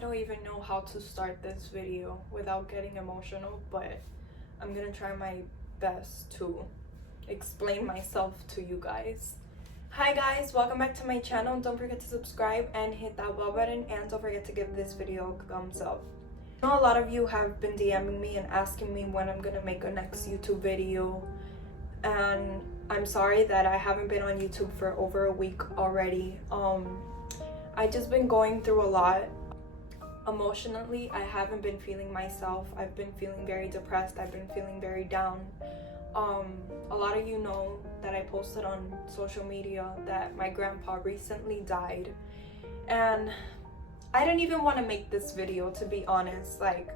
I don't even know how to start this video without getting emotional, but I'm gonna try my best to explain myself to you guys. Hi guys, welcome back to my channel. Don't forget to subscribe and hit that bell button, and don't forget to give this video a thumbs up. I know a lot of you have been DMing me and asking me when I'm gonna make a next YouTube video, and I'm sorry that I haven't been on YouTube for over a week already. I just been going through a lot. Emotionally, I haven't been feeling myself. I've been feeling very depressed. I've been feeling very down. A lot of you know that I posted on social media that my grandpa recently died, and I didn't even want to make this video, to be honest. Like,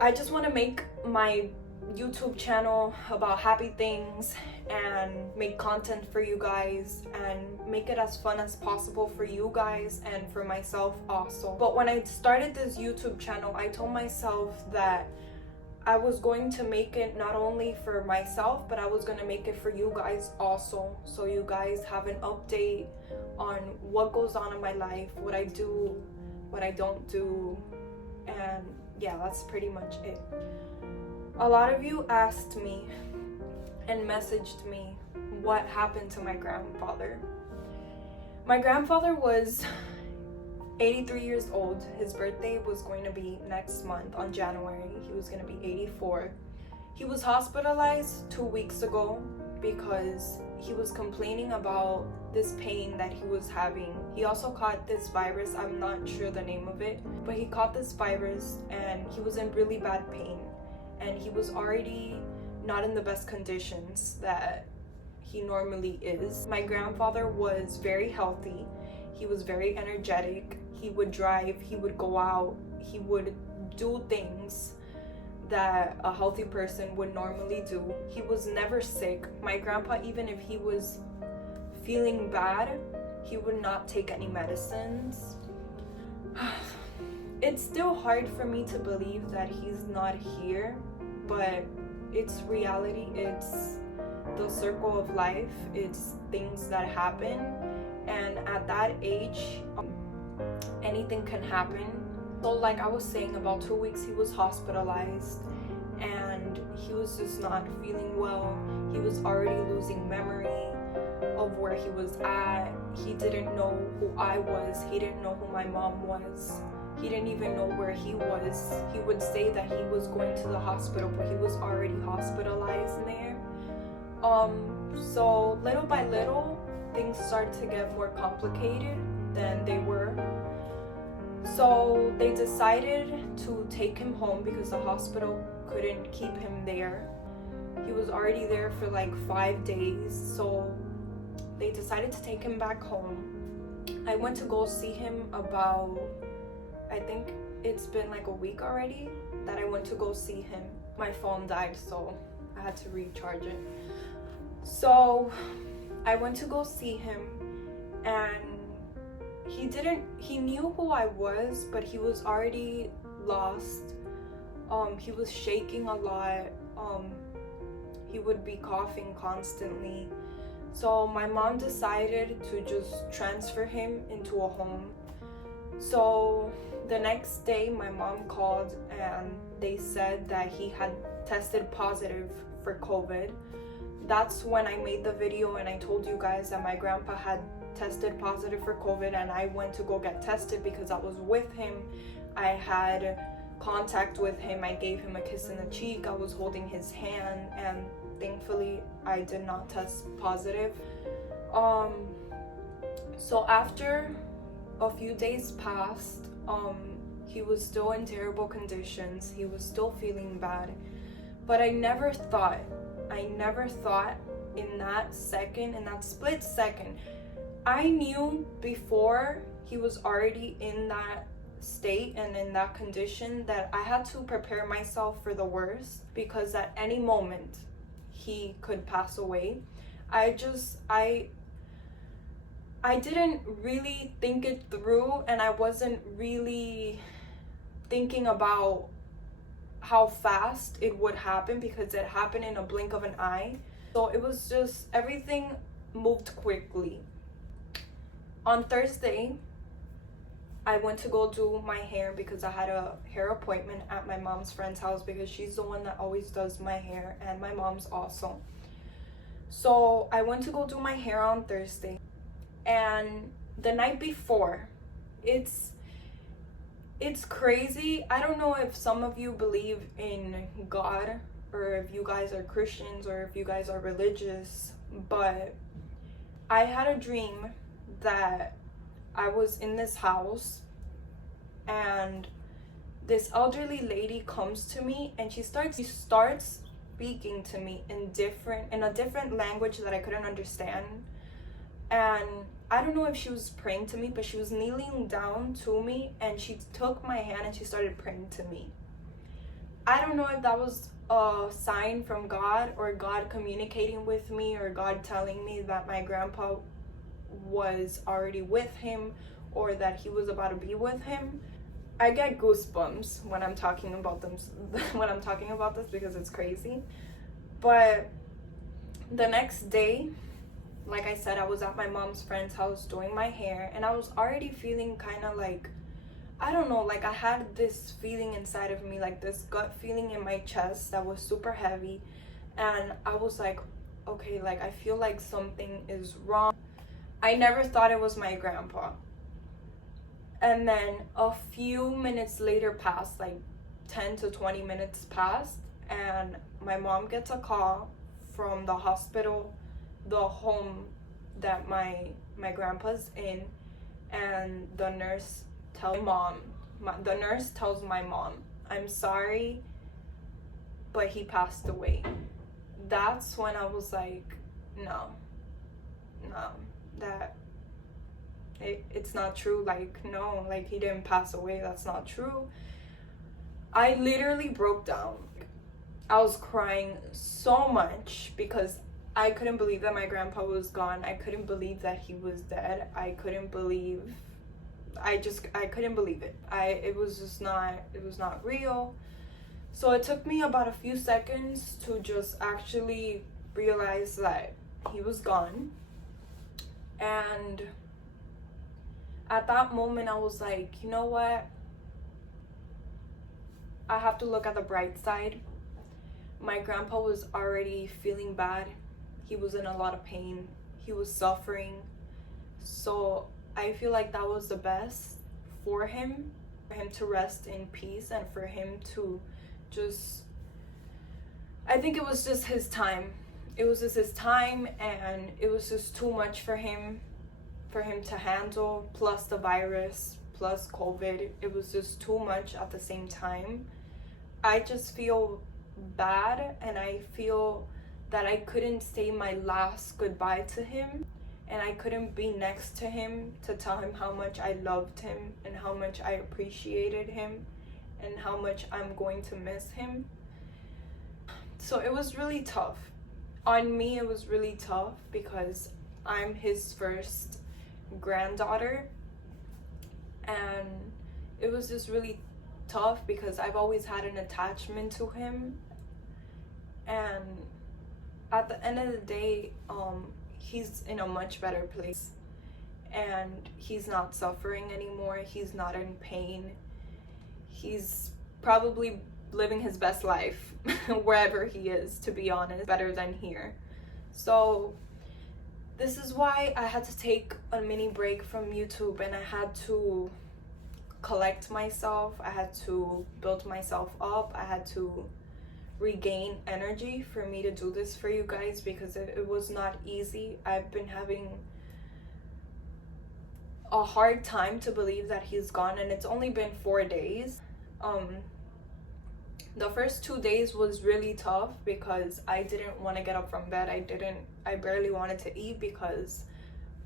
I just want to make my YouTube channel about happy things and make content for you guys and make it as fun as possible for you guys and for myself also. But when I started this YouTube channel, I told myself that I was going to make it not only for myself, but I was going to make it for you guys also, so you guys have an update on what goes on in my life, what I do, what I don't do, and yeah, that's pretty much it. A lot of you asked me and messaged me what happened to my grandfather. My grandfather was 83 years old. His birthday was going to be next month on January. He was going to be 84. He was hospitalized 2 weeks ago because he was complaining about this pain that he was having. He also caught this virus, I'm not sure the name of it, but he caught this virus and he was in really bad pain. And he was already not in the best conditions that he normally is. My grandfather was very healthy. He was very energetic. He would drive, he would go out, he would do things that a healthy person would normally do. He was never sick. My grandpa, even if he was feeling bad, he would not take any medicines. It's still hard for me to believe that he's not here, but it's reality. It's the circle of life. It's things that happen, and at that age, anything can happen. So like I was saying, about 2 weeks he was hospitalized and he was just not feeling well. He was already losing memory of where he was at. He didn't know who I was. He didn't know who my mom was. He didn't even know where he was. He would say that he was going to the hospital, but he was already hospitalized there. So little by little, things started to get more complicated than they were. So they decided to take him home because the hospital couldn't keep him there. He was already there for like 5 days, so they decided to take him back home. I went to go see him about, I think it's been like a week already that I went to go see him. My phone died, so I had to recharge it. So I went to go see him, and he knew who I was, but he was already lost. He was shaking a lot. He would be coughing constantly. So my mom decided to just transfer him into a home. So the next day my mom called and they said that he had tested positive for COVID. That's when I made the video and I told you guys that my grandpa had tested positive for COVID, and I went to go get tested because I was with him. I had contact with him. I gave him a kiss in the cheek. I was holding his hand, and thankfully I did not test positive. So after a few days passed, he was still in terrible conditions. He was still feeling bad. But I never thought in that second, in that split second, I knew before he was already in that state and in that condition that I had to prepare myself for the worst, because at any moment he could pass away. I didn't really think it through, and I wasn't really thinking about how fast it would happen, because it happened in a blink of an eye. So it was just, everything moved quickly. On Thursday, I went to go do my hair because I had a hair appointment at my mom's friend's house because she's the one that always does my hair, and my mom's also. So I went to go do my hair on Thursday, and the night before, it's crazy. I don't know if some of you believe in God, or if you guys are Christians, or if you guys are religious, but I had a dream that I was in this house and this elderly lady comes to me, and she starts speaking to me in a different language that I couldn't understand. And I don't know if she was praying to me, but she was kneeling down to me, and she took my hand and she started praying to me. I don't know if that was a sign from God, or God communicating with me, or God telling me that my grandpa was already with him, or that he was about to be with him. I get goosebumps when I'm talking about this because it's crazy. But the next day, like I said, I was at my mom's friend's house doing my hair, and I was already feeling kind of like, I don't know, like I had this feeling inside of me, like this gut feeling in my chest that was super heavy. And I was like, okay, like I feel like something is wrong. I never thought it was my grandpa. And then a few minutes later passed, like 10 to 20 minutes passed, and my mom gets a call from the hospital, the home that my grandpa's in, and the nurse tells my mom, I'm sorry, but he passed away. That's when I was like, no, that it's not true. Like, no, like he didn't pass away. That's not true. I literally broke down. I was crying so much because I couldn't believe that my grandpa was gone. I couldn't believe that he was dead. I couldn't believe it. It was not real. So it took me about a few seconds to just actually realize that he was gone. And at that moment, I was like, you know what? I have to look at the bright side. My grandpa was already feeling bad. He was in a lot of pain. He was suffering. So I feel like that was the best for him to rest in peace, and for him to just, I think it was just his time. It was just his time, and it was just too much for him to handle, plus the virus, plus COVID. It was just too much at the same time. I just feel bad, and I feel that I couldn't say my last goodbye to him, and I couldn't be next to him to tell him how much I loved him and how much I appreciated him and how much I'm going to miss him. So it was really tough. On me, it was really tough because I'm his first granddaughter, and it was just really tough because I've always had an attachment to him. And at the end of the day, he's in a much better place, and he's not suffering anymore. He's not in pain. He's probably living his best life wherever he is, to be honest, better than here. So this is why I had to take a mini break from YouTube, and I had to collect myself. I had to build myself up. I had to regain energy for me to do this for you guys, because it was not easy. I've been having a hard time to believe that he's gone, and it's only been 4 days. The first 2 days was really tough because I didn't want to get up from bed. I barely wanted to eat because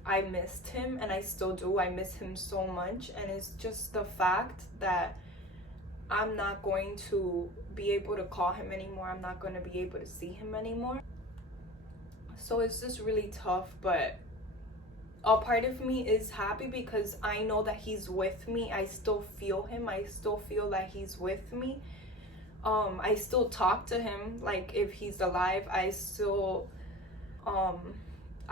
I missed him, and I still do. I miss him so much, and it's just the fact that I'm not going to be able to call him anymore. I'm not going to be able to see him anymore. So it's just really tough, but a part of me is happy because I know that he's with me. I still feel him. I still feel that he's with me. I still talk to him, like if he's alive. I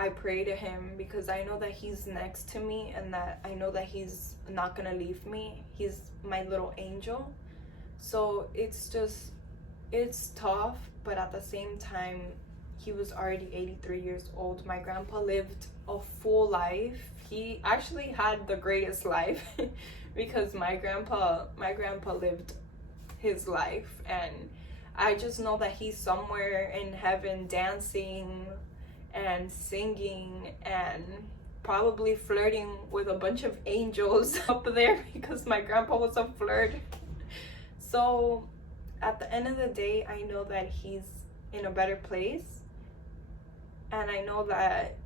I pray to him because I know that he's next to me, and that I know that he's not gonna leave me. He's my little angel. So it's tough, but at the same time, he was already 83 years old. My grandpa lived a full life. He actually had the greatest life because my grandpa lived his life, and I just know that he's somewhere in heaven dancing and singing and probably flirting with a bunch of angels up there because my grandpa was a flirt. So at the end of the day, I know that he's in a better place, and I know that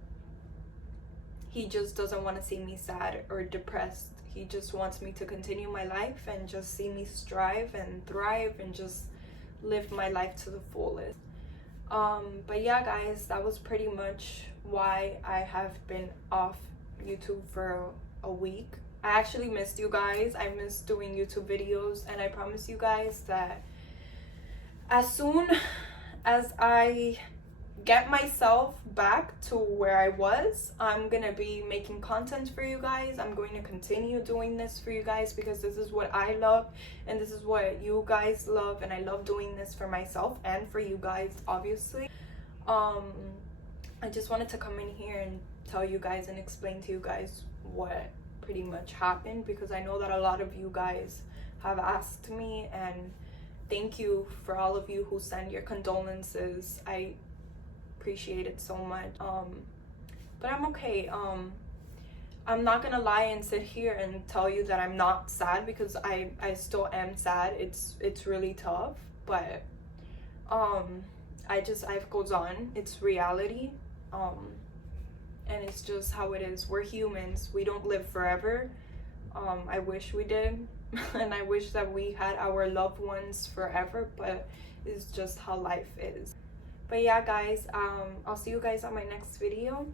he just doesn't want to see me sad or depressed. He just wants me to continue my life and just see me strive and thrive and just live my life to the fullest. But yeah, guys, that was pretty much why I have been off YouTube for a week. I actually missed you guys. I missed doing YouTube videos, and I promise you guys that as soon as I get myself back to where I was, I'm gonna be making content for you guys. I'm going to continue doing this for you guys because this is what I love, and this is what you guys love, and I love doing this for myself and for you guys, obviously. I just wanted to come in here and tell you guys and explain to you guys what pretty much happened, because I know that a lot of you guys have asked me, and thank you for all of you who send your condolences. I appreciate it so much. But I'm okay. I'm not gonna lie and sit here and tell you that I'm not sad, because I still am sad. It's really tough, but life goes on. It's reality. And it's just how it is. We're humans. We don't live forever. I wish we did. And I wish that we had our loved ones forever, but it's just how life is. But yeah, guys, I'll see you guys on my next video.